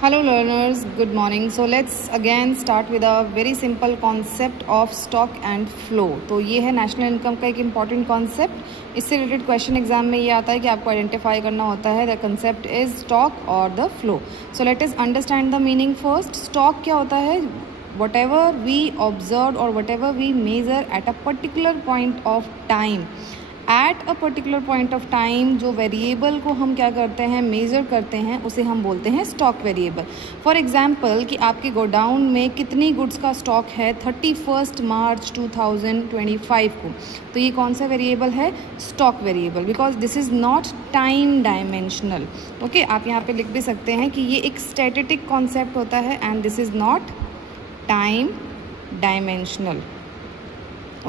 Hello learners, good morning. So let's again start with a very simple concept of stock and flow. तो ये है national income का एक important concept. इससे related question exam में ये आता है कि आपको आइडेंटिफाई करना होता है द कंसेप्ट इज स्टॉक और the flow. So let us understand the meaning first. Stock क्या होता है? whatever we observed or whatever we measure at a particular point of time. Eight a particular point of time जो variable को हम क्या करते हैं, मेज़र करते हैं, उसे हम बोलते हैं स्टॉक वेरिएबल. फॉर एग्जांपल कि आपके गोडाउन में कितनी गुड्स का स्टॉक है 31 मार्च 2025 को, तो ये कौन सा वेरिएबल है? Stock variable, because this is not time dimensional. Okay, आप यहाँ पे लिख भी सकते हैं कि ये एक स्टैटिस्टिक कॉन्सेप्ट होता है and this is not time dimensional.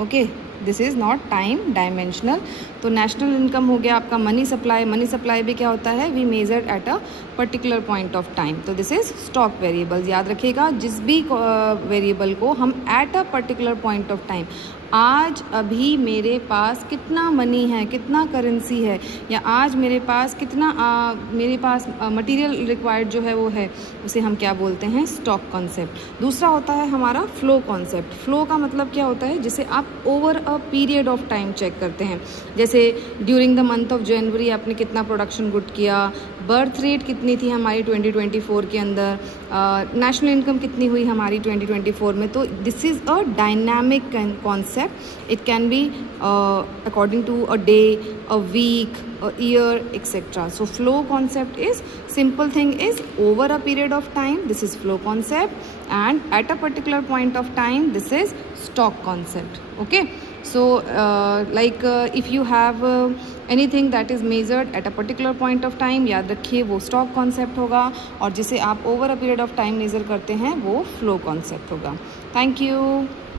Okay, this is not time dimensional. तो नेशनल इनकम हो गया आपका मनी सप्लाई. मनी सप्लाई भी क्या होता है? We measured at a particular point of time. तो दिस इज़ स्टॉक वेरिएबल. याद रखिएगा, जिस भी वेरिएबल को हम at a particular point of time, आज अभी मेरे पास कितना मनी है, कितना करेंसी है, या आज मेरे पास कितना मेरे पास मटेरियल रिक्वायर्ड जो है वो है, उसे हम क्या बोलते हैं? Stock concept. दूसरा होता है हमारा फ्लो कॉन्सेप्ट. फ्लो का मतलब क्या होता है? जिसे आप over a period of time check करते हैं. जैसे during the month of January आपने कितना प्रोडक्शन गुड किया, बर्थ रेट कितनी थी हमारी 2024 के अंदर, नेशनल इनकम कितनी हुई हमारी 2024 में. तो this is a dynamic concept. It can be according to a day, a week, a year, etc. So flow concept is simple thing is over a period of time. This is flow concept, and at a particular point of time, this is stock concept. Okay. So if you have anything that is measured at a particular point of time, याद रखिए वो stock concept होगा, और जिसे आप over a period of time measure करते हैं वो flow concept होगा. Thank you.